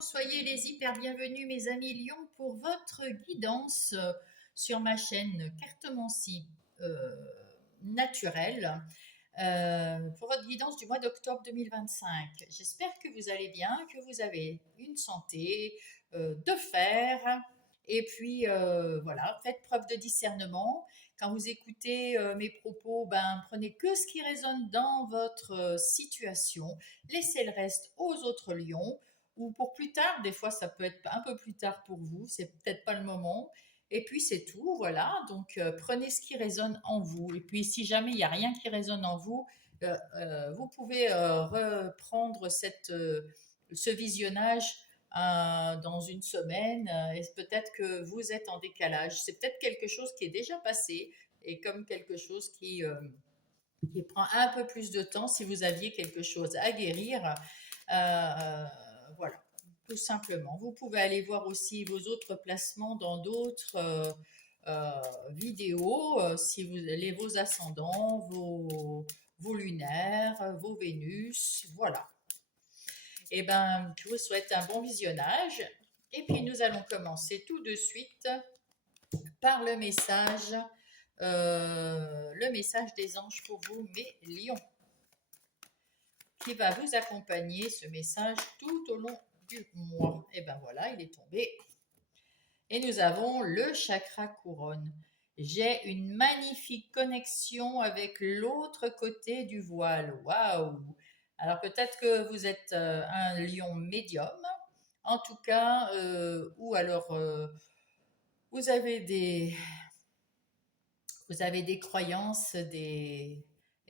Soyez les hyper bienvenus mes amis Lions pour votre guidance sur ma chaîne Cartomancie naturelle pour votre guidance du mois d'octobre 2025. J'espère que vous allez bien, que vous avez une santé de fer et puis voilà, faites preuve de discernement. Quand vous écoutez mes propos, ben, prenez que ce qui résonne dans votre situation, laissez le reste aux autres lions ou pour plus tard. Des fois, ça peut être un peu plus tard pour vous, c'est peut-être pas le moment. Et puis c'est tout, voilà. Donc prenez ce qui résonne en vous. Et puis si jamais il n'y a rien qui résonne en vous, vous pouvez reprendre ce visionnage dans une semaine. Et peut-être que vous êtes en décalage. C'est peut-être quelque chose qui est déjà passé et comme quelque chose qui prend un peu plus de temps si vous aviez quelque chose à guérir. Euh, voilà, tout simplement. Vous pouvez aller voir aussi vos autres placements dans d'autres euh, vidéos, si vous allez vos ascendants, vos lunaires, vos Vénus, voilà. Et ben, je vous souhaite un bon visionnage. Et puis nous allons commencer tout de suite par le message des anges pour vous, mes lions, qui va vous accompagner ce message tout au long du mois. Et ben voilà, il est tombé. Et nous avons le chakra couronne. J'ai une magnifique connexion avec l'autre côté du voile. Waouh! Alors peut-être que vous êtes un lion médium, en tout cas, ou alors vous avez des, vous avez des croyances,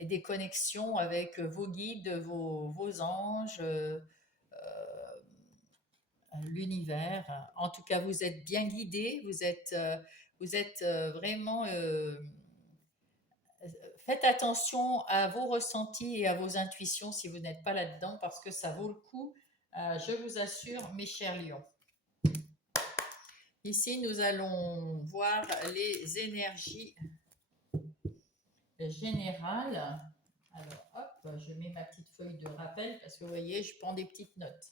et des connexions avec vos guides, vos anges, l'univers. En tout cas, vous êtes bien guidé, vous êtes vraiment... faites attention à vos ressentis et à vos intuitions si vous n'êtes pas là-dedans, parce que ça vaut le coup, je vous assure, mes chers lions. Ici, nous allons voir les énergies générales. Alors, hop, je mets ma petite feuille de rappel parce que vous voyez, je prends des petites notes.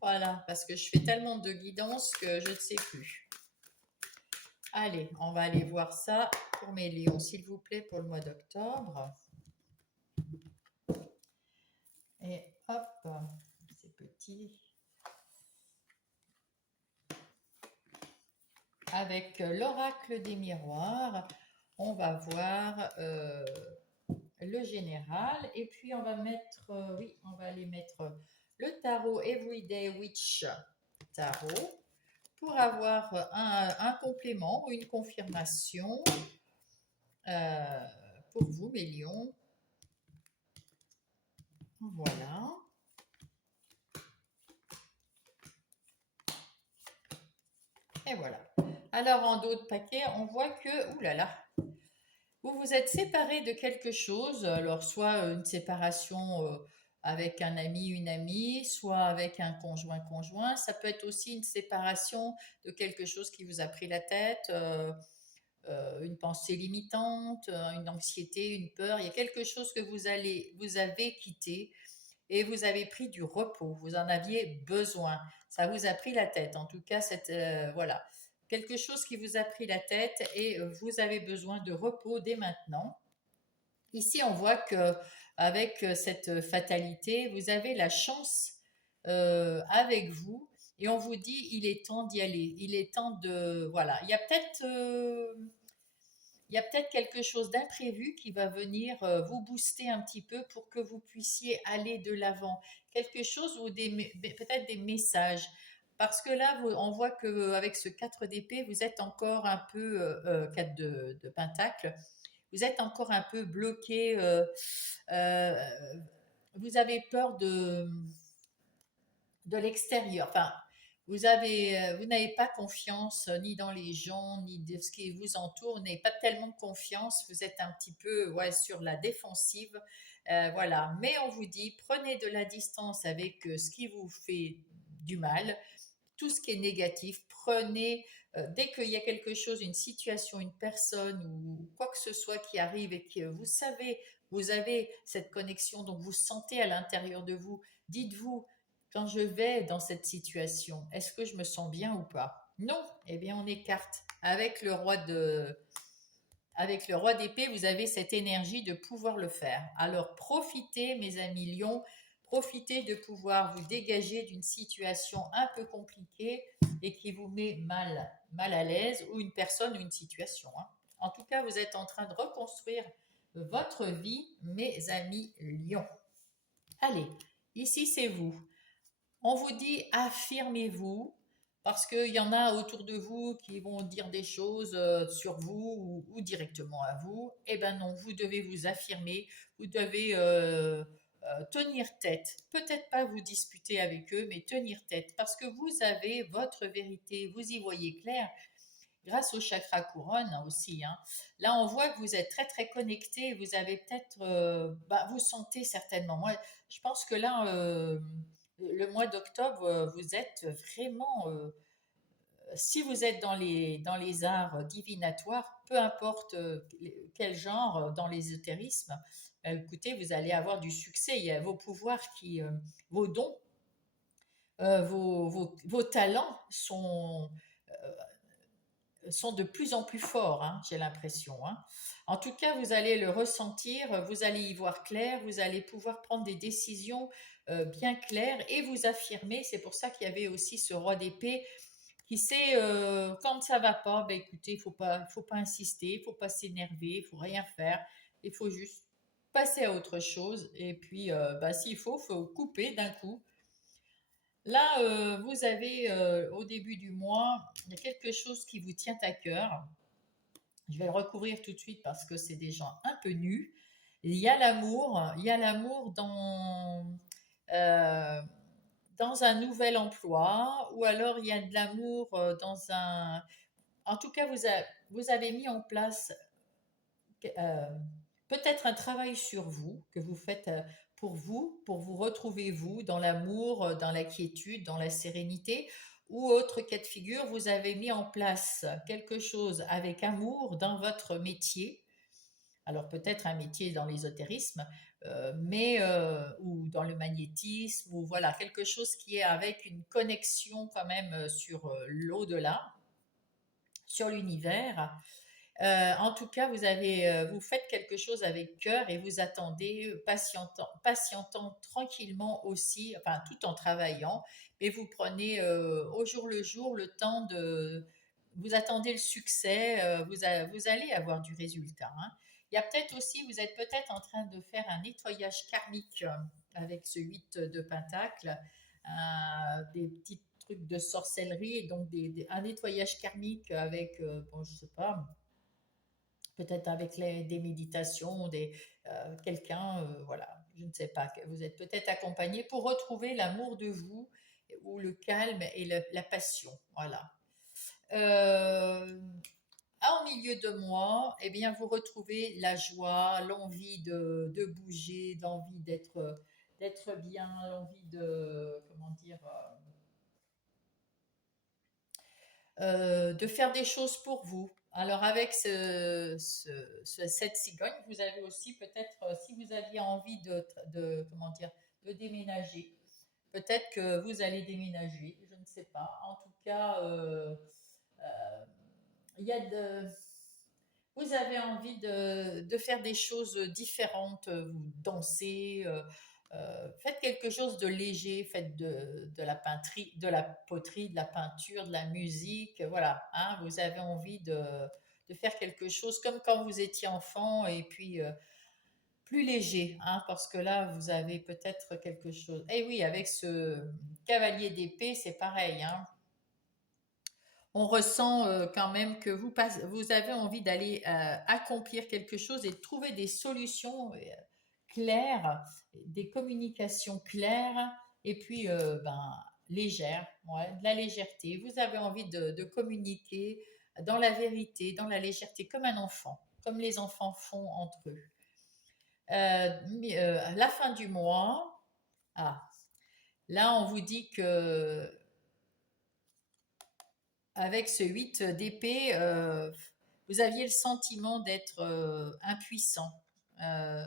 Voilà, parce que je fais tellement de guidance que je ne sais plus. Allez, on va aller voir ça pour mes lions, s'il vous plaît, pour le mois d'octobre. Et hop, c'est petit. Avec l'oracle des miroirs, on va voir le général. Et puis, on va mettre, oui, on va aller mettre le tarot Everyday Witch Tarot pour avoir un complément ou une confirmation euh, pour vous, mes lions. Voilà. Et voilà. Alors, en d'autres paquets, on voit que, oulala, vous vous êtes séparé de quelque chose. Alors, soit une séparation avec un ami, une amie, soit avec un conjoint, conjoint. Ça peut être aussi une séparation de quelque chose qui vous a pris la tête, une pensée limitante, une anxiété, une peur. Il y a quelque chose que vous avez quitté et vous avez pris du repos. Vous en aviez besoin. Ça vous a pris la tête. En tout cas, voilà, quelque chose qui vous a pris la tête et vous avez besoin de repos dès maintenant. Ici, on voit que avec cette fatalité, vous avez la chance avec vous et on vous dit il est temps d'y aller. Il est temps de voilà. Il y a peut-être quelque chose d'imprévu qui va venir vous booster un petit peu pour que vous puissiez aller de l'avant. Quelque chose ou peut-être des messages. Parce que là, on voit qu'avec ce 4 d'épée, vous êtes encore un peu, 4 de pentacle, vous êtes encore un peu bloqué. Euh, vous avez peur de l'extérieur. Enfin, vous n'avez pas confiance ni dans les gens, ni de ce qui vous entoure. Vous n'avez pas tellement de confiance. Vous êtes un petit peu ouais, sur la défensive. Voilà. Mais on vous dit, prenez de la distance avec ce qui vous fait du mal, tout ce qui est négatif. Prenez, dès qu'il y a quelque chose, une situation, une personne ou quoi que ce soit qui arrive et que vous savez, vous avez cette connexion, donc vous sentez à l'intérieur de vous, dites-vous, quand je vais dans cette situation, est-ce que je me sens bien ou pas? Non. Eh bien, on écarte. Avec le roi d'épée, vous avez cette énergie de pouvoir le faire. Alors profitez, mes amis lions, profitez de pouvoir vous dégager d'une situation un peu compliquée et qui vous met mal à l'aise, ou une personne ou une situation, hein. En tout cas, vous êtes en train de reconstruire votre vie, mes amis lions. Allez, ici c'est vous. On vous dit affirmez-vous, parce qu'il y en a autour de vous qui vont dire des choses sur vous, ou directement à vous. Eh ben non, vous devez vous affirmer, vous devez tenir tête. Peut-être pas vous disputer avec eux, mais tenir tête, parce que vous avez votre vérité, vous y voyez clair. Grâce au chakra couronne aussi, hein. Là, on voit que vous êtes très très connecté. Vous avez peut-être, vous sentez certainement. Moi, je pense que là, le mois d'octobre, vous êtes vraiment, si vous êtes dans les arts divinatoires, peu importe quel genre, dans l'ésotérisme, écoutez, vous allez avoir du succès. Il y a vos pouvoirs vos dons, vos talents sont de plus en plus forts, hein, j'ai l'impression, hein. En tout cas, vous allez le ressentir, vous allez y voir clair, vous allez pouvoir prendre des décisions bien claires et vous affirmer. C'est pour ça qu'il y avait aussi ce roi d'épée qui sait, quand ça va pas, ben écoutez, faut pas insister, il faut pas s'énerver, il faut rien faire, il faut juste passer à autre chose. Et puis, s'il faut couper d'un coup. Là, vous avez au début du mois, il y a quelque chose qui vous tient à cœur. Je vais le recouvrir tout de suite parce que c'est des gens un peu nus. Il y a l'amour euh, dans un nouvel emploi, ou alors il y a de l'amour dans un... En tout cas, vous avez mis en place euh, peut-être un travail sur vous que vous faites pour vous retrouver vous dans l'amour, dans la quiétude, dans la sérénité, ou autre cas de figure, vous avez mis en place quelque chose avec amour dans votre métier. Alors peut-être un métier dans l'ésotérisme, ou dans le magnétisme, ou voilà, quelque chose qui est avec une connexion quand même sur l'au-delà, sur l'univers. En tout cas, vous faites quelque chose avec cœur et vous attendez, patientant tranquillement aussi, enfin tout en travaillant, mais vous prenez au jour le jour le temps vous attendez le succès, vous allez avoir du résultat, hein. Il y a peut-être aussi, vous êtes peut-être en train de faire un nettoyage karmique avec ce 8 de Pentacle, des petits trucs de sorcellerie, et donc un nettoyage karmique avec, bon, je sais pas, peut-être avec des méditations, quelqu'un, voilà, je ne sais pas, vous êtes peut-être accompagné pour retrouver l'amour de vous, ou le calme et la passion, voilà. Euh, En milieu de mois, eh bien, vous retrouvez la joie, l'envie de bouger, l'envie d'être bien, l'envie comment dire, de faire des choses pour vous. Alors avec cette cigogne, vous avez aussi peut-être, si vous aviez envie comment dire, de déménager, peut-être que vous allez déménager, je ne sais pas. En tout cas, il y a vous avez envie de faire des choses différentes, vous dansez, faites quelque chose de léger, faites de la poterie, de la peinture, de la musique, voilà, hein, vous avez envie de faire quelque chose comme quand vous étiez enfant, et puis plus léger, hein, parce que là, vous avez peut-être quelque chose. Et oui, avec ce cavalier d'épée, c'est pareil, hein. On ressent quand même que vous avez envie d'aller accomplir quelque chose et de trouver des solutions claires, des communications claires, et puis légères, ouais, de la légèreté. Vous avez envie de communiquer dans la vérité, dans la légèreté, comme un enfant, comme les enfants font entre eux. À la fin du mois, ah, là on vous dit que avec ce 8 d'épée, vous aviez le sentiment d'être impuissant. Euh,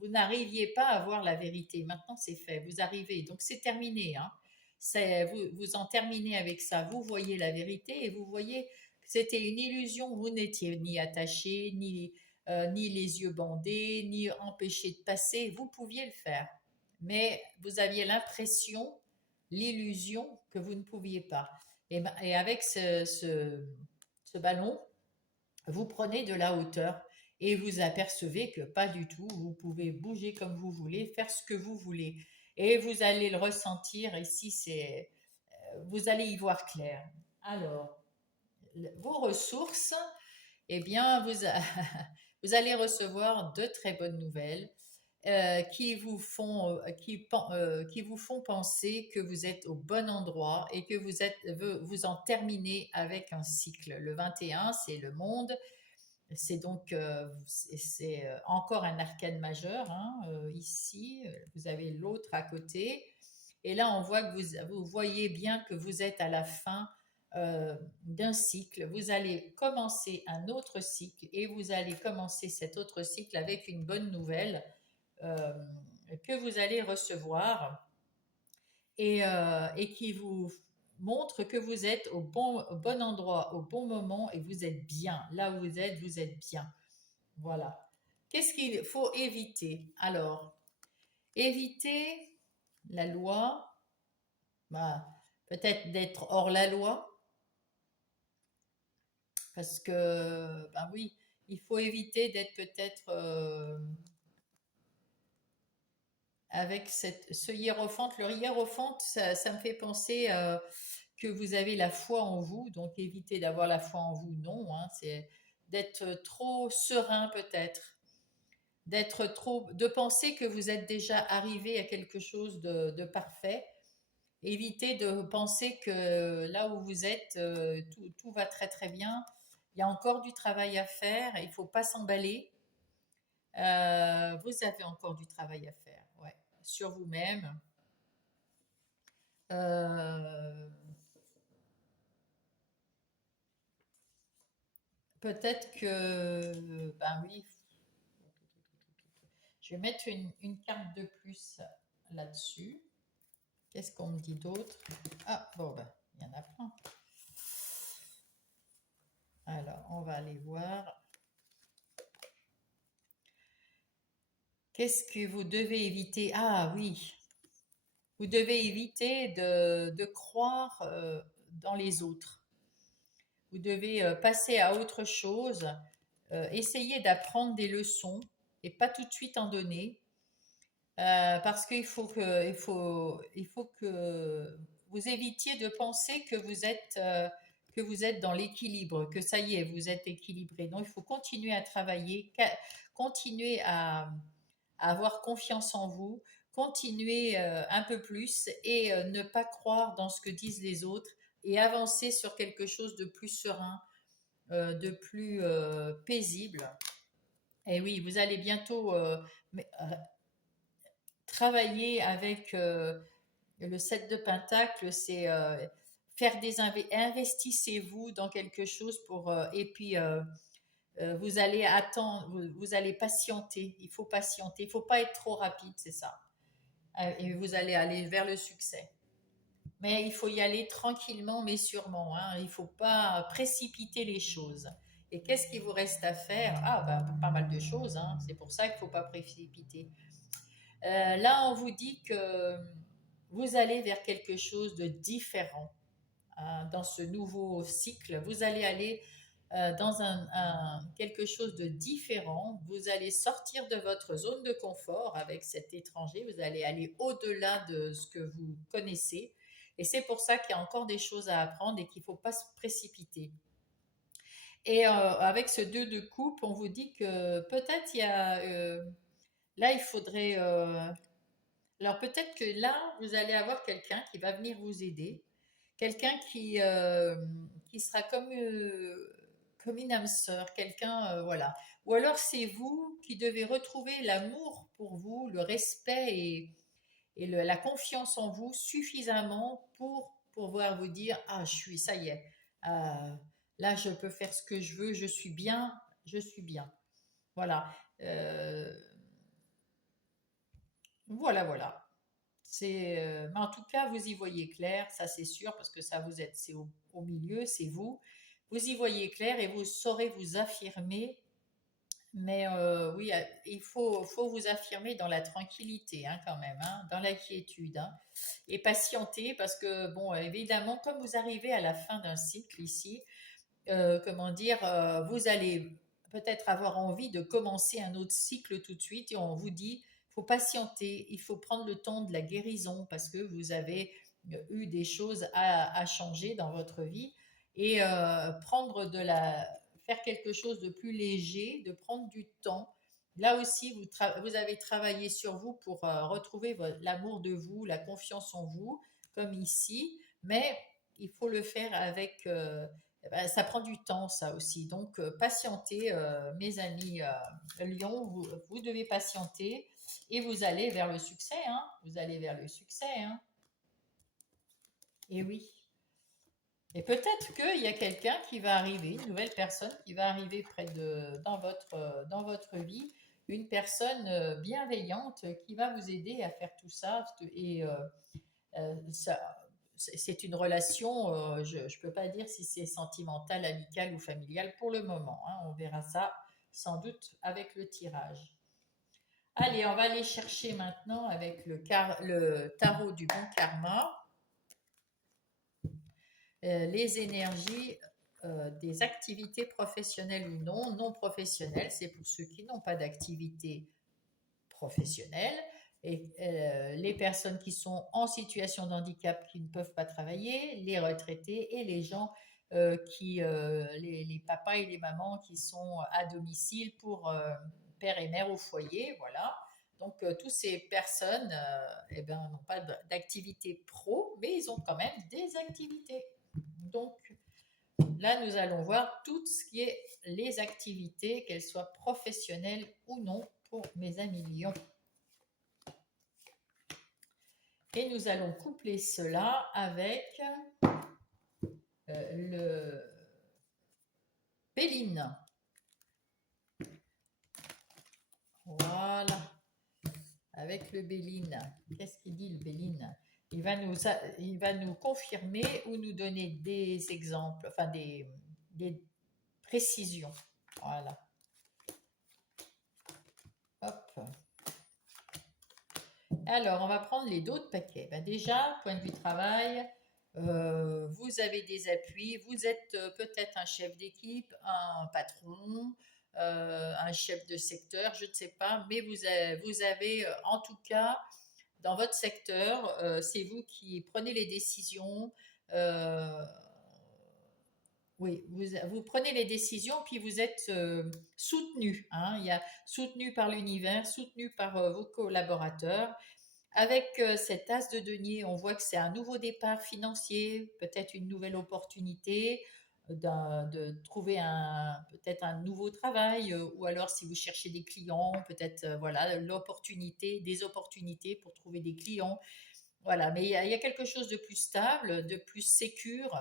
vous n'arriviez pas à voir la vérité. Maintenant, c'est fait. Vous arrivez. Donc, c'est terminé. Hein. Vous en terminez avec ça. Vous voyez la vérité et vous voyez que c'était une illusion. Vous n'étiez ni attaché, ni les yeux bandés, ni empêché de passer. Vous pouviez le faire. Mais vous aviez l'impression, l'illusion que vous ne pouviez pas. Et avec ce ballon, vous prenez de la hauteur et vous apercevez que pas du tout, vous pouvez bouger comme vous voulez, faire ce que vous voulez. Et vous allez le ressentir ici, vous allez y voir clair. Alors, vos ressources, eh bien, vous allez recevoir de très bonnes nouvelles qui vous font penser que vous êtes au bon endroit et que vous en terminez avec un cycle. Le 21, c'est le monde. C'est donc c'est encore un arcane majeur hein, ici. Vous avez l'autre à côté. Et là, on voit que vous voyez bien que vous êtes à la fin d'un cycle. Vous allez commencer un autre cycle et vous allez commencer cet autre cycle avec une bonne nouvelle euh, que vous allez recevoir et qui vous montre que vous êtes au bon endroit, au bon moment et vous êtes bien. Là où vous êtes bien. Voilà. Qu'est-ce qu'il faut éviter? Alors, éviter la loi, bah, peut-être d'être hors la loi, parce que, ben oui, il faut éviter d'être peut-être avec ce hiérophante. Le hiérophante, ça me fait penser que vous avez la foi en vous, donc évitez d'avoir la foi en vous, non, hein, c'est d'être trop serein peut-être, de penser que vous êtes déjà arrivé à quelque chose de parfait. Évitez de penser que là où vous êtes, tout va très très bien. Il y a encore du travail à faire, il ne faut pas s'emballer. Vous avez encore du travail à faire, ouais, sur vous-même. Euh, Peut-être que, ben oui, je vais mettre une carte de plus là-dessus. Qu'est-ce qu'on me dit d'autre? Ah, bon, ben, il y en a plein. Alors, on va aller voir. Qu'est-ce que vous devez éviter? Ah oui, vous devez éviter de croire dans les autres. Vous devez passer à autre chose, essayer d'apprendre des leçons et pas tout de suite en donner. Parce il faut que vous évitiez de penser que vous êtes dans l'équilibre, que ça y est, vous êtes équilibré. Donc, il faut continuer à travailler, continuer à avoir confiance en vous, continuer un peu plus et ne pas croire dans ce que disent les autres et avancer sur quelque chose de plus serein, de plus paisible. Et oui, vous allez bientôt travailler avec le 7 de Pentacle, c'est investissez-vous dans quelque chose et puis vous allez attendre, vous allez patienter. Il faut patienter, il faut pas être trop rapide, c'est ça. Et vous allez aller vers le succès. Mais il faut y aller tranquillement, mais sûrement. Hein. Il ne faut pas précipiter les choses. Et qu'est-ce qu'il vous reste à faire? Ah, ben, pas mal de choses. Hein. C'est pour ça qu'il ne faut pas précipiter. Là, on vous dit que vous allez vers quelque chose de différent hein, dans ce nouveau cycle. Vous allez aller dans quelque chose de différent. Vous allez sortir de votre zone de confort avec cet étranger. Vous allez aller au-delà de ce que vous connaissez. Et c'est pour ça qu'il y a encore des choses à apprendre et qu'il ne faut pas se précipiter. Et avec ce 2 de coupe, on vous dit que peut-être il y a... là, il faudrait alors peut-être que là, vous allez avoir quelqu'un qui va venir vous aider, quelqu'un qui sera comme une âme sœur, quelqu'un, voilà. Ou alors c'est vous qui devez retrouver l'amour pour vous, le respect et la confiance en vous suffisamment pour pouvoir vous dire, ah, ça y est, là je peux faire ce que je veux, je suis bien, je suis bien. Voilà. Voilà, voilà. Mais en tout cas, vous y voyez clair, ça c'est sûr, parce que ça vous êtes, c'est au milieu, c'est vous. Vous y voyez clair et vous saurez vous affirmer. Mais oui, faut vous affirmer dans la tranquillité, hein, quand même, hein, dans la quiétude, hein, et patienter parce que, bon, évidemment, comme vous arrivez à la fin d'un cycle ici, comment dire, vous allez peut-être avoir envie de commencer un autre cycle tout de suite et on vous dit, il faut patienter, il faut prendre le temps de la guérison parce que vous avez eu des choses à changer dans votre vie et prendre de la, faire quelque chose de plus léger, de prendre du temps. Là aussi, vous avez travaillé sur vous pour retrouver l'amour de vous, la confiance en vous, comme ici, mais il faut le faire avec eh ben, ça prend du temps, ça aussi. Donc, patientez, mes amis Lyon, vous devez patienter et vous allez vers le succès, hein. Vous allez vers le succès, hein. Et oui. Et peut-être qu'il y a quelqu'un qui va arriver, une nouvelle personne qui va arriver dans votre vie, une personne bienveillante qui va vous aider à faire tout ça. Et ça, c'est une relation, je ne peux pas dire si c'est sentimental, amical ou familial pour le moment, hein. On verra ça sans doute avec le tirage. Allez, on va aller chercher maintenant avec le tarot du bon karma, les énergies des activités professionnelles ou non, non professionnelles. C'est pour ceux qui n'ont pas d'activité professionnelle et les personnes qui sont en situation de handicap qui ne peuvent pas travailler, les retraités et les gens les papas et les mamans qui sont à domicile pour père et mère au foyer, voilà. Donc, toutes ces personnes eh ben, n'ont pas d'activité pro, mais ils ont quand même des activités. Donc, là, nous allons voir tout ce qui est les activités, qu'elles soient professionnelles ou non, pour mes amis lions. Et nous allons coupler cela avec le Béline. Voilà, avec le Béline. Qu'est-ce qu'il dit le Béline? Il va nous confirmer ou nous donner des exemples, enfin des précisions. Voilà. Hop. Alors, on va prendre les d'autres paquets. Ben déjà, point de vue travail, vous avez des appuis, vous êtes peut-être un chef d'équipe, un patron, un chef de secteur, je ne sais pas, mais vous avez en tout cas, dans votre secteur, c'est vous qui prenez les décisions. euh, oui, vous prenez les décisions, puis vous êtes soutenu, hein. Il y a soutenu par l'univers, soutenu par vos collaborateurs. Avec cet as de denier, on voit que c'est un nouveau départ financier, peut-être une nouvelle opportunité de trouver peut-être un nouveau travail, ou alors si vous cherchez des clients, peut-être voilà l'opportunité, des opportunités pour trouver des clients. Voilà, mais il y a quelque chose de plus stable, de plus sécure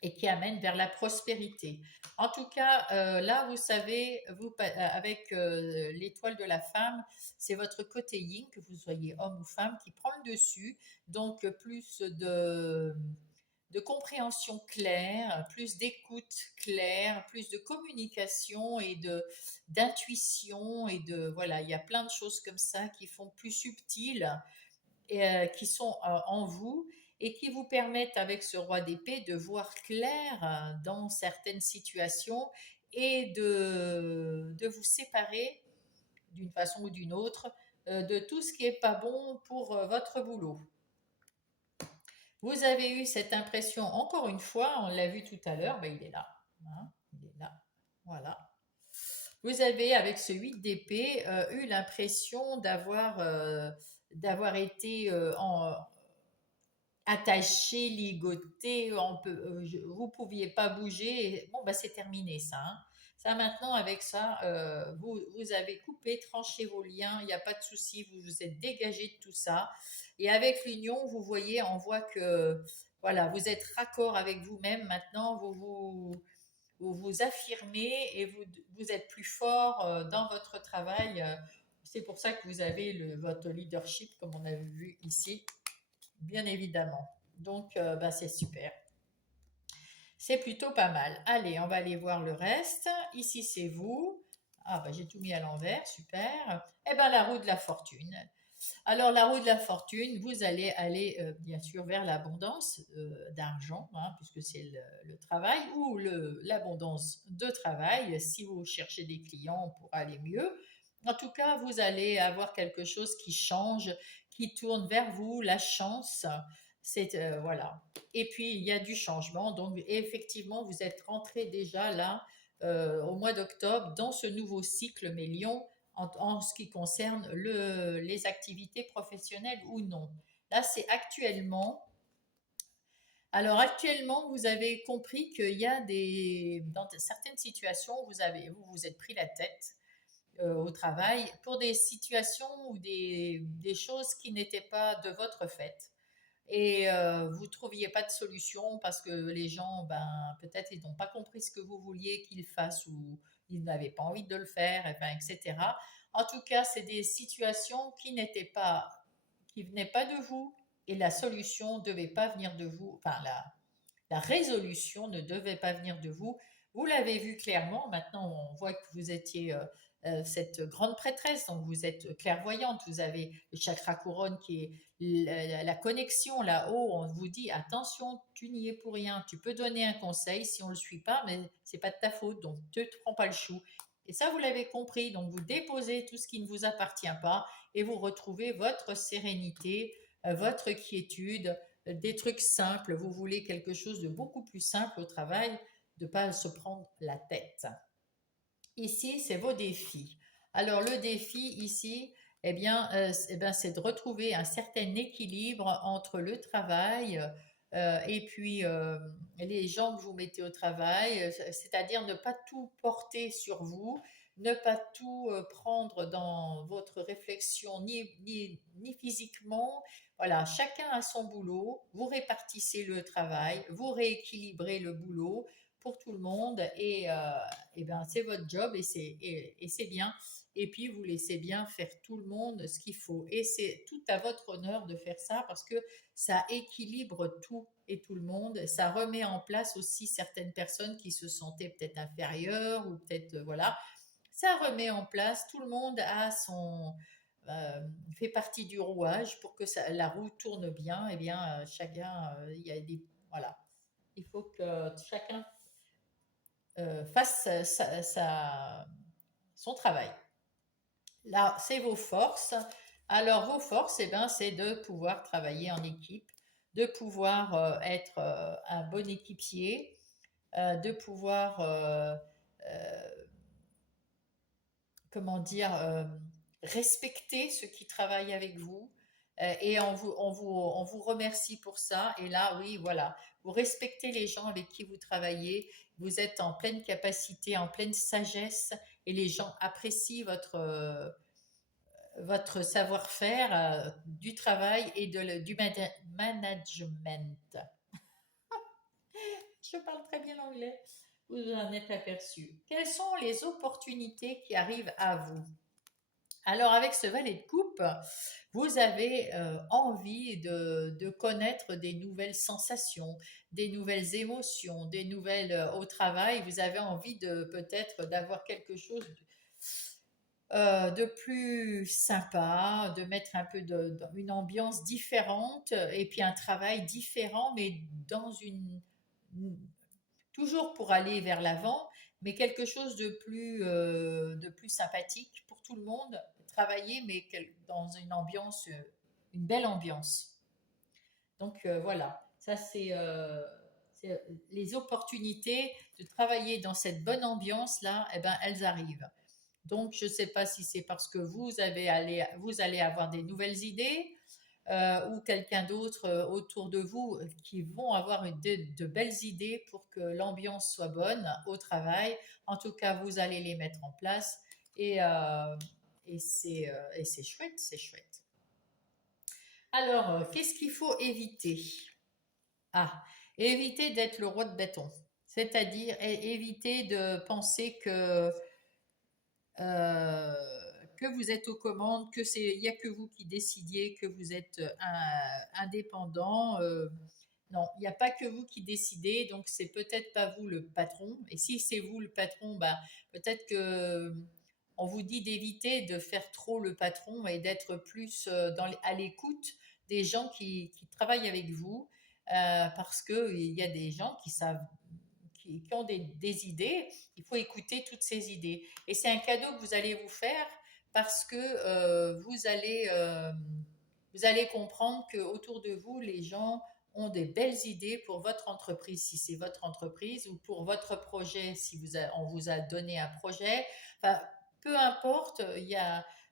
et qui amène vers la prospérité. En tout cas, là, vous savez, avec l'étoile de la femme, c'est votre côté yin, que vous soyez homme ou femme, qui prend le dessus. Donc, plus de compréhension claire, plus d'écoute claire, plus de communication et d'intuition et de voilà, il y a plein de choses comme ça qui font plus subtiles et, qui sont en vous et qui vous permettent avec ce roi d'épée de voir clair dans certaines situations et de vous séparer d'une façon ou d'une autre de tout ce qui n'est pas bon pour votre boulot. Vous avez eu cette impression, encore une fois, on l'a vu tout à l'heure, ben il est là. Hein, il est là. Voilà. Vous avez, avec ce 8 d'épée, eu l'impression d'avoir été attaché, ligoté, vous pouviez pas bouger. Bon, bah, c'est terminé ça, hein. Ça maintenant, avec ça, vous avez coupé, tranché vos liens, il n'y a pas de souci, vous vous êtes dégagé de tout ça. Et avec l'union, vous voyez, on voit que voilà, vous êtes raccord avec vous-même. Maintenant, vous affirmez et vous êtes plus fort dans votre travail. C'est pour ça que vous avez votre leadership, comme on a vu ici, bien évidemment. Donc, bah, c'est super. C'est plutôt pas mal. Allez, on va aller voir le reste. Ici, c'est vous. Ah, bah, j'ai tout mis à l'envers, super. Eh ben, la roue de la fortune. Alors, la roue de la fortune, vous allez aller bien sûr vers l'abondance d'argent, hein, puisque c'est le travail, ou l'abondance de travail. Si vous cherchez des clients pour aller mieux, en tout cas, vous allez avoir quelque chose qui change, qui tourne vers vous, la chance. C'est voilà. Et puis il y a du changement. Donc effectivement, vous êtes rentré déjà là au mois d'octobre dans ce nouveau cycle Mélion en ce qui concerne les activités professionnelles ou non. Là, c'est actuellement. Alors actuellement, vous avez compris qu'il y a dans certaines situations, vous êtes pris la tête au travail pour des situations ou des choses qui n'étaient pas de votre fait. Et vous ne trouviez pas de solution parce que les gens, ben, peut-être ils n'ont pas compris ce que vous vouliez qu'ils fassent ou ils n'avaient pas envie de le faire, et ben, etc. En tout cas, c'est des situations qui venaient pas de vous et la solution ne devait pas venir de vous. Enfin, la résolution ne devait pas venir de vous. Vous l'avez vu clairement. Maintenant, on voit que vous étiez cette grande prêtresse, donc vous êtes clairvoyante. Vous avez le chakra couronne qui est la connexion là-haut. On vous dit attention, tu n'y es pour rien. Tu peux donner un conseil si on ne le suit pas, mais c'est pas de ta faute, donc ne te prends pas le chou. Et ça, vous l'avez compris. Donc, vous déposez tout ce qui ne vous appartient pas et vous retrouvez votre sérénité, votre quiétude, des trucs simples, vous voulez quelque chose de beaucoup plus simple au travail, de ne pas se prendre la tête. Ici, c'est vos défis. Alors, le défi ici, c'est de retrouver un certain équilibre entre le travail et puis les gens que vous mettez au travail, c'est-à-dire ne pas tout porter sur vous, ne pas tout prendre dans votre réflexion, ni physiquement. Voilà, chacun a son boulot, vous répartissez le travail, vous rééquilibrez le boulot pour tout le monde et ben, c'est votre job et c'est bien. Et puis vous laissez bien faire tout le monde ce qu'il faut. Et c'est tout à votre honneur de faire ça parce que ça équilibre tout et tout le monde. Ça remet en place aussi certaines personnes qui se sentaient peut-être inférieures ou peut-être voilà. Ça remet en place. Tout le monde a fait partie du rouage pour que la roue tourne bien. Et bien chacun, il y a des voilà. Il faut que chacun fasse son travail. Là, c'est vos forces. Alors, vos forces, eh ben, c'est de pouvoir travailler en équipe, de pouvoir être un bon équipier, de pouvoir, comment dire, respecter ceux qui travaillent avec vous. Et on vous remercie pour ça. Et là, oui, voilà, vous respectez les gens avec qui vous travaillez. Vous êtes en pleine capacité, en pleine sagesse, et les gens apprécient votre savoir-faire du travail et du management. Je parle très bien anglais. Vous en êtes aperçu. Quelles sont les opportunités qui arrivent à vous? Alors, avec ce valet de coupe, vous avez envie de connaître des nouvelles sensations, des nouvelles émotions, des nouvelles au travail. Vous avez envie de peut-être d'avoir quelque chose de plus sympa, de mettre un peu une ambiance différente et puis un travail différent, mais dans toujours pour aller vers l'avant, mais quelque chose de plus sympathique pour tout le monde. Travailler, mais dans une ambiance, une belle ambiance. Donc voilà, ça c'est les opportunités de travailler dans cette bonne ambiance-là, eh ben, elles arrivent. Donc, je ne sais pas si c'est parce que vous allez avoir des nouvelles idées ou quelqu'un d'autre autour de vous qui vont avoir de belles idées pour que l'ambiance soit bonne au travail. En tout cas, vous allez les mettre en place et, euh, et c'est chouette, c'est chouette. Alors, qu'est-ce qu'il faut éviter? Ah, éviter d'être le roi de bâton. C'est-à-dire éviter de penser euh, que vous êtes aux commandes, il n'y a que vous qui décidiez, que vous êtes indépendant. Non, il n'y a pas que vous qui décidez, donc c'est peut-être pas vous le patron. Et si c'est vous le patron, bah, peut-être que on vous dit d'éviter de faire trop le patron et d'être plus à l'écoute des gens qui travaillent avec vous, parce qu'il y a des gens qui savent, qui ont des idées, il faut écouter toutes ces idées. Et c'est un cadeau que vous allez vous faire parce que vous allez comprendre qu'autour de vous, les gens ont des belles idées pour votre entreprise, si c'est votre entreprise, ou pour votre projet, si on vous a donné un projet. Enfin, peu importe,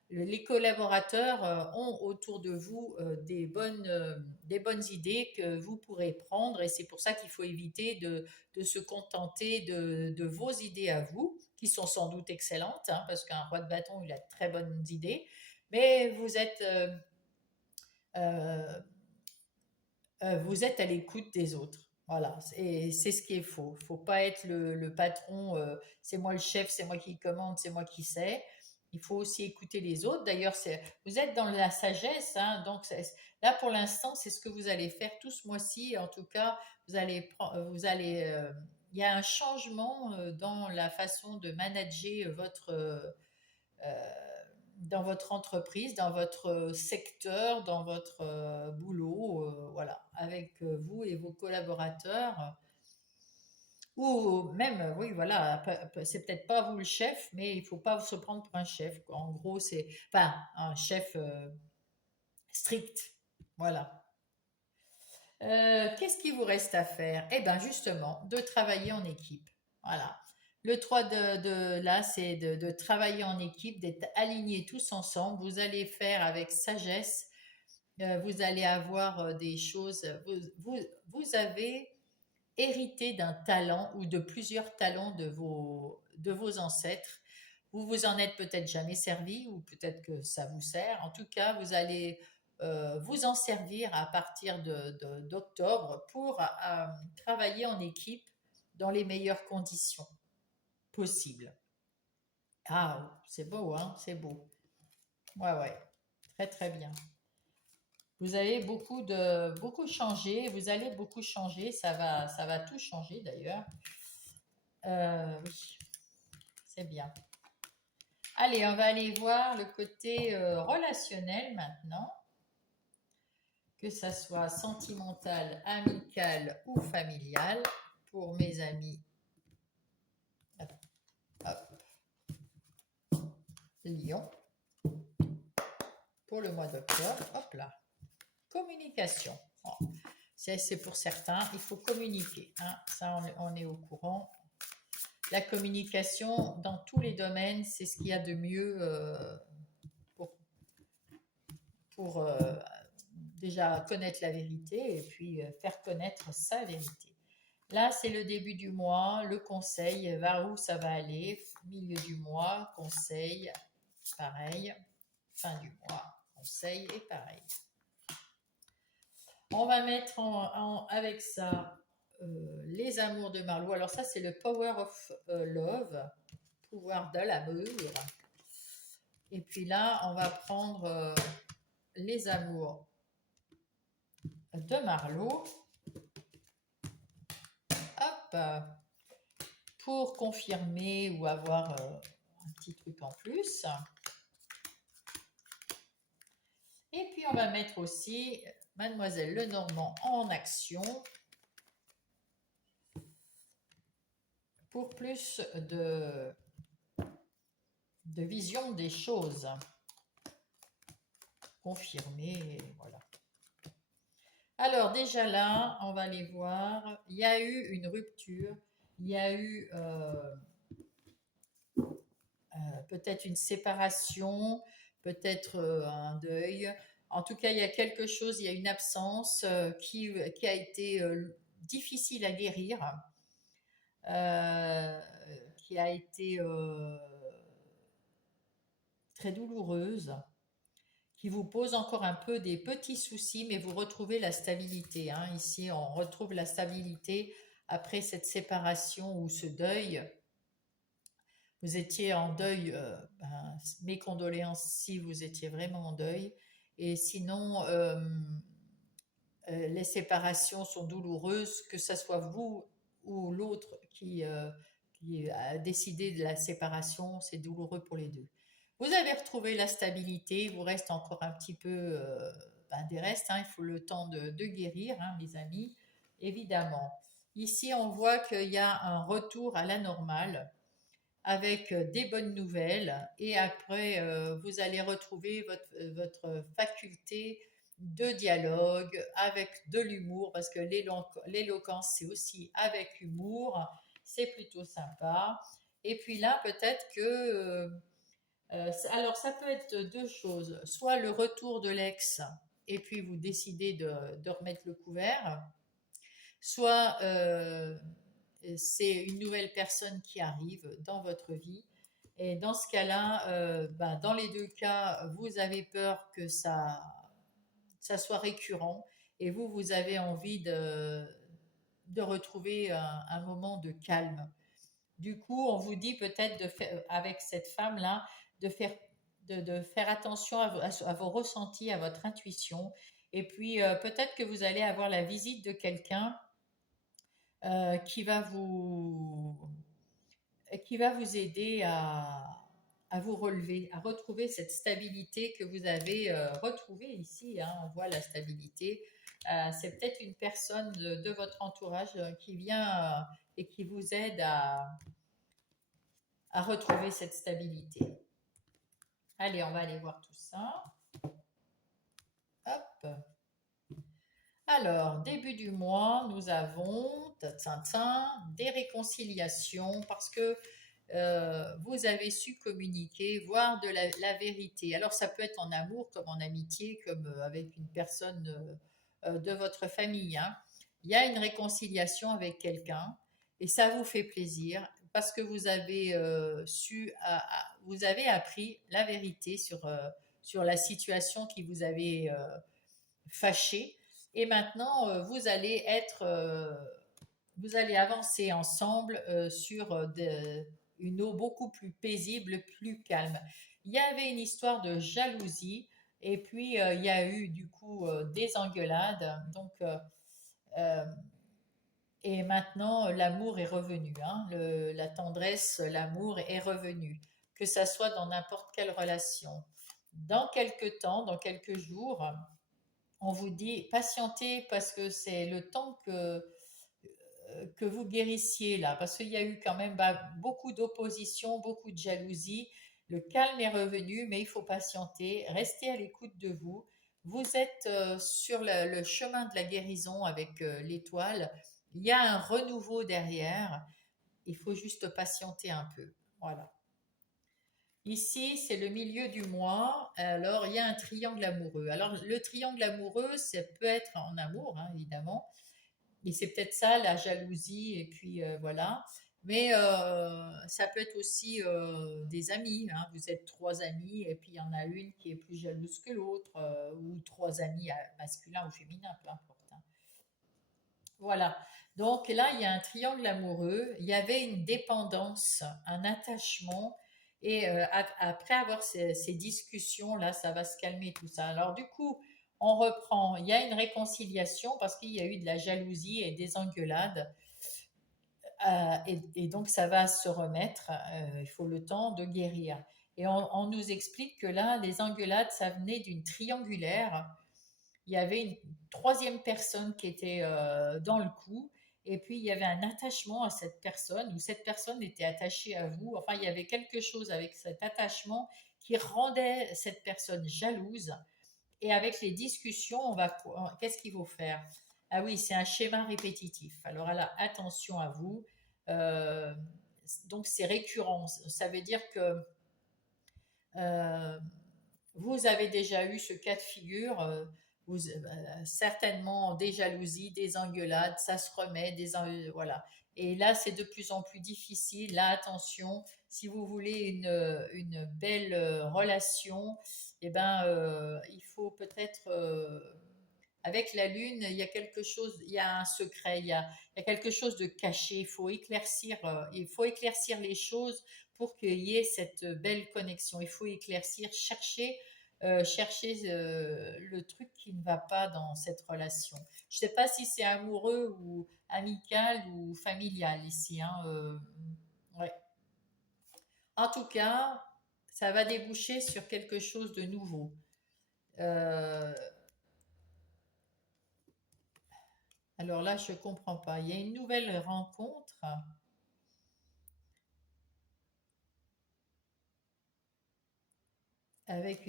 les collaborateurs ont autour de vous des bonnes idées que vous pourrez prendre, et c'est pour ça qu'il faut éviter de se contenter de vos idées à vous, qui sont sans doute excellentes, hein, parce qu'un roi de bâton, il a de très bonnes idées, mais euh, vous êtes à l'écoute des autres. Voilà, et c'est ce qu'il faut. Il ne faut pas être le patron, c'est moi le chef, c'est moi qui commande, c'est moi qui sais. Il faut aussi écouter les autres. D'ailleurs, vous êtes dans la sagesse, hein, donc là pour l'instant, c'est ce que vous allez faire tout ce mois-ci. En tout cas, il y a un changement dans la façon de manager dans votre entreprise, dans votre secteur, dans votre boulot, voilà, avec vous et vos collaborateurs. Ou même, oui, voilà, c'est peut-être pas vous le chef, mais il faut pas se prendre pour un chef, quoi. En gros, c'est, enfin, un chef strict. Voilà. Qu'est-ce qu'il vous reste à faire? Eh bien, justement, de travailler en équipe. Voilà. Le 3 là, c'est de travailler en équipe, d'être alignés tous ensemble. Vous allez faire avec sagesse. Vous allez avoir des choses. Vous avez hérité d'un talent ou de plusieurs talents de vos ancêtres. Vous vous en êtes peut-être jamais servi ou peut-être que ça vous sert. En tout cas, vous allez vous en servir à partir d'octobre pour travailler en équipe dans les meilleures conditions possibles. Ah, c'est beau, hein, c'est beau. Ouais, ouais, très très bien. Vous avez beaucoup changé, vous allez beaucoup changer, ça va tout changer d'ailleurs. Oui, c'est bien. Allez, on va aller voir le côté relationnel maintenant, que ça soit sentimental, amical ou familial, pour mes amis. Hop, Lion, pour le mois d'octobre. Hop là, communication. Oh, c'est pour certains, il faut communiquer. Hein, ça, on est au courant. La communication dans tous les domaines, c'est ce qu'il y a de mieux pour, pour déjà connaître la vérité et puis faire connaître sa vérité. Là, c'est le début du mois, le conseil, vers où ça va aller, milieu du mois, conseil, pareil, fin du mois, conseil et pareil. On va mettre avec ça les amours de Marlowe. Alors ça, c'est le Power of Love, pouvoir de l'amour. Et puis là, on va prendre les amours de Marlowe. Hop, pour confirmer ou avoir un petit truc en plus. Et puis on va mettre aussi Mademoiselle Lenormand en action pour plus de vision des choses. Confirmer, voilà. Alors déjà là, on va aller voir. Il y a eu une rupture, il y a eu peut-être une séparation, peut-être un deuil. En tout cas, il y a quelque chose, il y a une absence qui a été difficile à guérir, qui a été très douloureuse, qui vous pose encore un peu des petits soucis, mais vous retrouvez la stabilité. Hein. Ici, on retrouve la stabilité après cette séparation ou ce deuil. vous étiez en deuil, mes condoléances si vous étiez vraiment en deuil. Et sinon, les séparations sont douloureuses, que ce soit vous ou l'autre qui a décidé de la séparation, c'est douloureux pour les deux. Vous avez retrouvé la stabilité, il vous reste encore un petit peu des restes, hein, il faut le temps de guérir, hein, mes amis, évidemment. Ici, on voit qu'il y a un retour à la normale avec des bonnes nouvelles et après, vous allez retrouver votre faculté de dialogue avec de l'humour parce que l'éloquence, c'est aussi avec humour, c'est plutôt sympa. Et puis là, peut-être que... alors, ça peut être deux choses. Soit le retour de l'ex et puis vous décidez de remettre le couvert, soit c'est une nouvelle personne qui arrive dans votre vie. Et dans ce cas-là, dans les deux cas, vous avez peur que ça soit récurrent et vous avez envie de retrouver un moment de calme. Du coup, on vous dit peut-être avec cette femme-là de faire attention à vos ressentis, à votre intuition. Et puis, peut-être que vous allez avoir la visite de quelqu'un qui va vous aider à vous relever, à retrouver cette stabilité que vous avez retrouvée ici, hein. On voit la stabilité. C'est peut-être une personne de votre entourage qui vient et qui vous aide à retrouver cette stabilité. Allez, on va aller voir tout ça. Hop. Alors, début du mois, nous avons des réconciliations parce que vous avez su communiquer, voir de la vérité. Alors, ça peut être en amour, comme en amitié, comme avec une personne de votre famille, hein. Il y a une réconciliation avec quelqu'un et ça vous fait plaisir parce que vous avez vous avez appris la vérité sur la situation qui vous avait fâché. Et maintenant, vous allez avancer ensemble sur une eau beaucoup plus paisible, plus calme. Il y avait une histoire de jalousie et puis il y a eu du coup des engueulades. Donc, et maintenant, l'amour est revenu, hein. La tendresse, l'amour est revenu, que ça soit dans n'importe quelle relation. Dans quelques temps, dans quelques jours, on vous dit patientez parce que c'est le temps que vous guérissiez là, parce qu'il y a eu quand même beaucoup d'opposition, beaucoup de jalousie. Le calme est revenu, mais il faut patienter, restez à l'écoute de vous. Vous êtes sur le chemin de la guérison avec l'étoile. Il y a un renouveau derrière. Il faut juste patienter un peu. Voilà. Ici, c'est le milieu du mois. Alors, il y a un triangle amoureux. Alors, le triangle amoureux, ça peut être en amour, hein, évidemment. Et c'est peut-être ça, la jalousie, et puis voilà. Mais ça peut être aussi des amis, hein. Vous êtes trois amis, et puis il y en a une qui est plus jalouse que l'autre, ou trois amis masculins ou féminins, peu importe, hein. Voilà. Donc là, il y a un triangle amoureux. Il y avait une dépendance, un attachement. Et après avoir ces discussions-là, ça va se calmer tout ça. Alors du coup, on reprend. Il y a une réconciliation parce qu'il y a eu de la jalousie et des engueulades. Et donc, ça va se remettre. Il faut le temps de guérir. Et on nous explique que là, les engueulades, ça venait d'une triangulaire. Il y avait une troisième personne qui était dans le coup, et puis il y avait un attachement à cette personne, ou cette personne était attachée à vous. Enfin, il y avait quelque chose avec cet attachement qui rendait cette personne jalouse. Et avec les discussions, qu'est-ce qu'il faut faire? Ah oui, c'est un schéma répétitif. Alors là, attention à vous. Euh, donc c'est récurrent. Ça veut dire que euh, vous avez déjà eu ce cas de figure, certainement des jalousies, des engueulades, ça se remet, voilà. Et là, c'est de plus en plus difficile. Là, attention, si vous voulez une belle relation, eh ben, il faut peut-être avec la lune, il y a quelque chose, il y a un secret, il y a quelque chose de caché. Il faut éclaircir les choses pour qu'il y ait cette belle connexion. Il faut éclaircir, chercher le truc qui ne va pas dans cette relation. Je ne sais pas si c'est amoureux ou amical ou familial ici, hein, ouais. En tout cas, ça va déboucher sur quelque chose de nouveau. Euh, alors là, je ne comprends pas. Il y a une nouvelle rencontre avec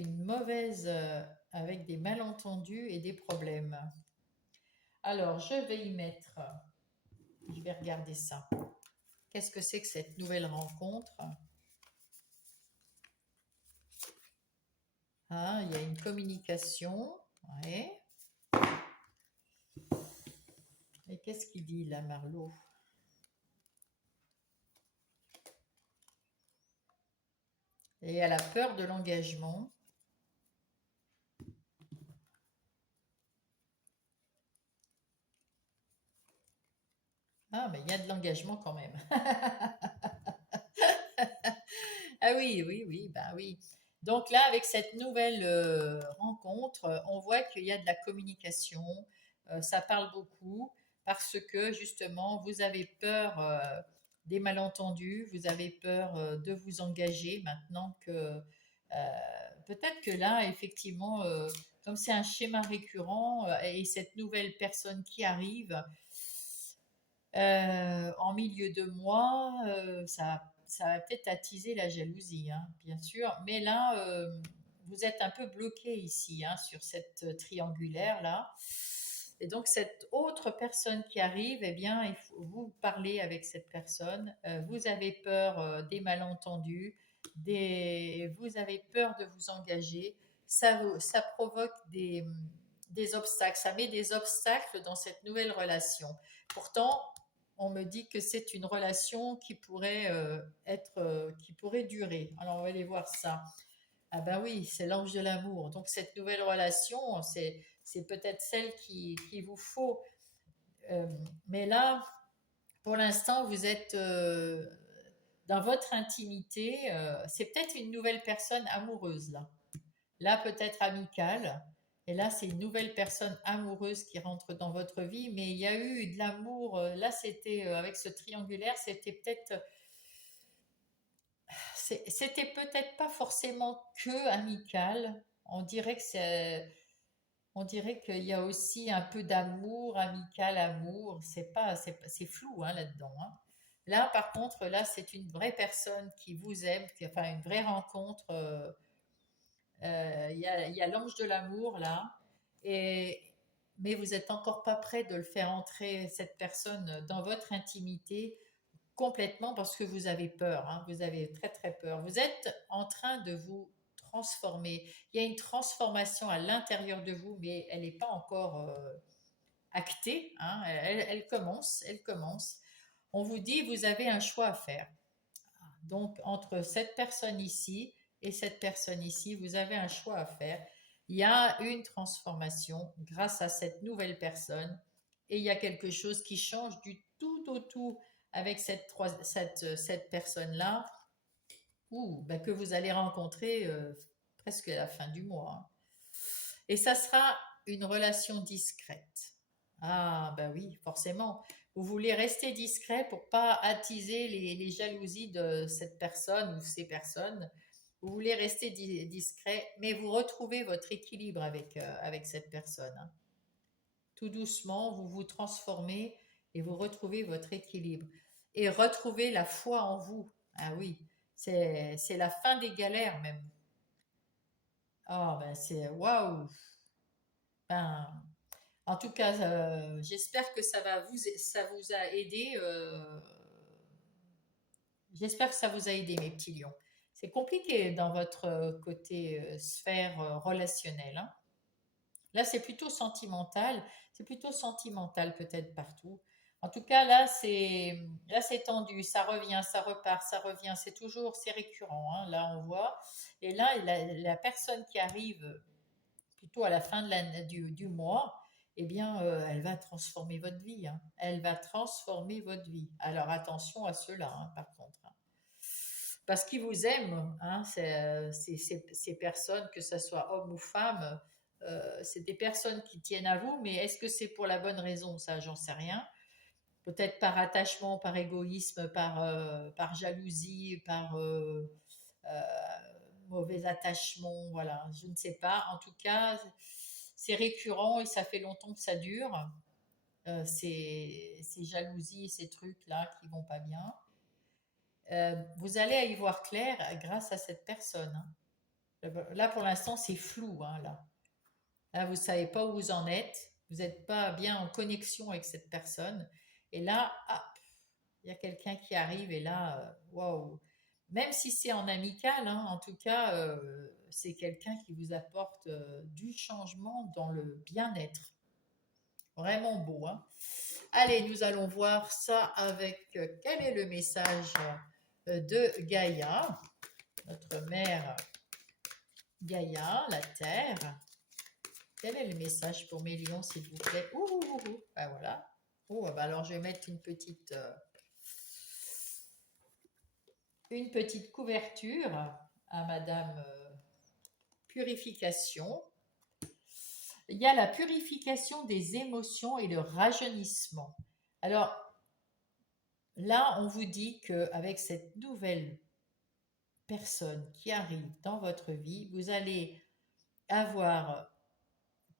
avec des malentendus et des problèmes. Alors, je vais regarder ça. Qu'est-ce que c'est que cette nouvelle rencontre? Ah, il y a une communication. Ouais. Et qu'est-ce qu'il dit là, Marlowe? Et elle a peur de l'engagement. Ah, mais il y a de l'engagement quand même. Ah oui, oui, oui, bah oui. Donc là, avec cette nouvelle rencontre, on voit qu'il y a de la communication, ça parle beaucoup, parce que justement, vous avez peur des malentendus, vous avez peur de vous engager maintenant que peut-être que là, effectivement, comme c'est un schéma récurrent et cette nouvelle personne qui arrive, en milieu de mois, ça va peut-être attiser la jalousie, hein, bien sûr. Mais là, vous êtes un peu bloqué ici, hein, sur cette triangulaire là. Et donc cette autre personne qui arrive, eh bien, vous parlez avec cette personne. Vous avez peur des malentendus, vous avez peur de vous engager. Ça provoque des obstacles. Ça met des obstacles dans cette nouvelle relation. Pourtant, on me dit que c'est une relation qui pourrait qui pourrait durer. Alors on va aller voir ça. Ah ben oui, c'est l'ange de l'amour. Donc cette nouvelle relation, c'est peut-être celle qu'il vous faut. Euh, mais là, pour l'instant, vous êtes dans votre intimité. C'est peut-être une nouvelle personne amoureuse là. Là, peut-être amicale. Et là, c'est une nouvelle personne amoureuse qui rentre dans votre vie. Mais il y a eu de l'amour. Là, c'était avec ce triangulaire, c'était peut-être pas forcément que amical. On dirait qu'il y a aussi un peu d'amour, amical, amour. C'est flou hein, là-dedans, hein. Là, par contre, là, c'est une vraie personne qui vous aime, enfin une vraie rencontre. Il y a l'ange de l'amour là, et, mais vous n'êtes encore pas prêt de le faire entrer, cette personne, dans votre intimité complètement parce que vous avez peur, hein, vous avez très très peur. Vous êtes en train de vous transformer. Il y a une transformation à l'intérieur de vous, mais elle n'est pas encore actée, hein, elle commence, elle commence. On vous dit, vous avez un choix à faire. Donc, entre cette personne ici et cette personne ici, vous avez un choix à faire. Il y a une transformation grâce à cette nouvelle personne et il y a quelque chose qui change du tout au tout avec cette personne-là ou ben, que vous allez rencontrer presque à la fin du mois, hein. Et ça sera une relation discrète. Ah, ben oui, forcément. Vous voulez rester discret pour pas attiser les jalousies de cette personne ou ces personnes. Vous voulez rester discret, mais vous retrouvez votre équilibre avec cette personne, hein. Tout doucement, vous vous transformez et vous retrouvez votre équilibre. Et retrouvez la foi en vous. Ah oui, c'est la fin des galères même. Ah ben c'est waouh. Ben, en tout cas, j'espère que ça vous a aidé. J'espère que ça vous a aidé, mes petits lions. C'est compliqué dans votre côté sphère relationnelle, hein. Là, c'est plutôt sentimental peut-être partout. En tout cas, là, c'est tendu, ça revient, ça repart, ça revient. C'est récurrent, hein, là, on voit. Et là, la personne qui arrive plutôt à la fin du mois, eh bien, elle va transformer votre vie, hein. Elle va transformer votre vie. Alors attention à cela, hein, par contre, hein. Parce qu'ils vous aiment, hein, ces personnes, que ce soit homme ou femme, c'est des personnes qui tiennent à vous, mais est-ce que c'est pour la bonne raison? Ça, j'en sais rien. Peut-être par attachement, par égoïsme, par jalousie, par euh, mauvais attachement, voilà, je ne sais pas. En tout cas, c'est récurrent et ça fait longtemps que ça dure. Ces jalousies, ces trucs-là qui vont pas bien. Vous allez y voir clair grâce à cette personne, hein. Là, pour l'instant, c'est flou, hein, là. Là, vous ne savez pas où vous en êtes. Vous n'êtes pas bien en connexion avec cette personne. Et là, ah, il y a quelqu'un qui arrive et là, waouh. Même si c'est en amical, hein, en tout cas, c'est quelqu'un qui vous apporte du changement dans le bien-être. Vraiment beau, hein. Allez, nous allons voir ça avec quel est le message de Gaïa, notre mère Gaïa, la Terre. Quel est le message pour mes lions, s'il vous plaît? Ouh, ouh, ouh, ouh. Ben voilà. Oh, ben alors je vais mettre une petite couverture à Madame Purification. Il y a la purification des émotions et le rajeunissement. Alors là, on vous dit qu'avec cette nouvelle personne qui arrive dans votre vie, vous allez avoir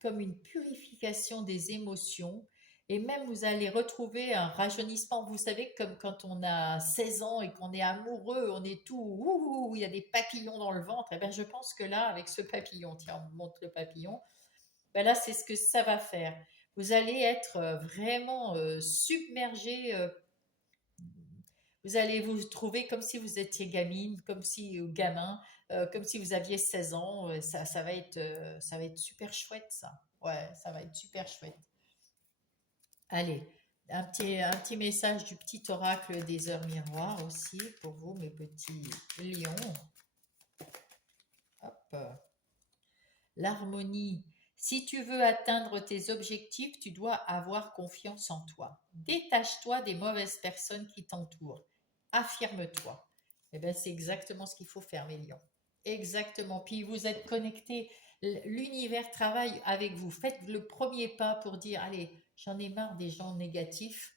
comme une purification des émotions et même vous allez retrouver un rajeunissement. Vous savez, comme quand on a 16 ans et qu'on est amoureux, on est tout, ouh, il y a des papillons dans le ventre. Et bien, je pense que là, avec ce papillon, tiens, on vous montre le papillon, ben là, c'est ce que ça va faire. Vous allez être vraiment submergé. Vous allez vous trouver comme si vous étiez gamine, comme si gamin, comme si vous aviez 16 ans. Ça va être super chouette, ça. Ouais, ça va être super chouette. Allez, un petit message du petit oracle des heures miroirs aussi pour vous, mes petits lions. Hop. L'harmonie. Si tu veux atteindre tes objectifs, tu dois avoir confiance en toi. Détache-toi des mauvaises personnes qui t'entourent. Affirme-toi. Eh bien, c'est exactement ce qu'il faut faire, mes lions. Exactement. Puis vous êtes connectés. L'univers travaille avec vous. Faites le premier pas pour dire, allez, j'en ai marre des gens négatifs.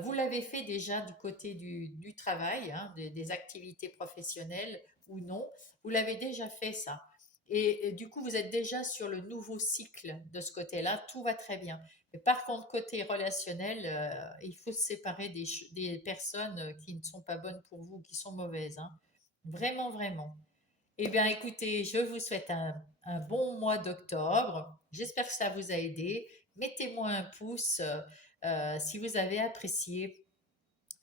Vous l'avez fait déjà du côté du travail, hein, des activités professionnelles ou non. Vous l'avez déjà fait ça. Et du coup, vous êtes déjà sur le nouveau cycle de ce côté-là, tout va très bien. Mais par contre, côté relationnel, il faut se séparer des personnes qui ne sont pas bonnes pour vous, qui sont mauvaises, hein. Vraiment, vraiment. Eh bien, écoutez, je vous souhaite un bon mois d'octobre. J'espère que ça vous a aidé. Mettez-moi un pouce si vous avez apprécié.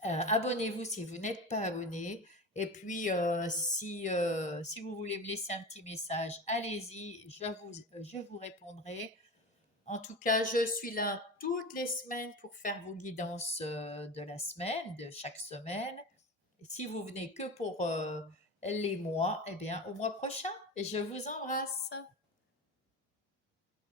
Abonnez-vous si vous n'êtes pas abonné. Et puis, si vous voulez me laisser un petit message, allez-y, je vous répondrai. En tout cas, je suis là toutes les semaines pour faire vos guidances de la semaine, de chaque semaine. Et si vous venez que pour les mois, eh bien, au mois prochain. Et je vous embrasse.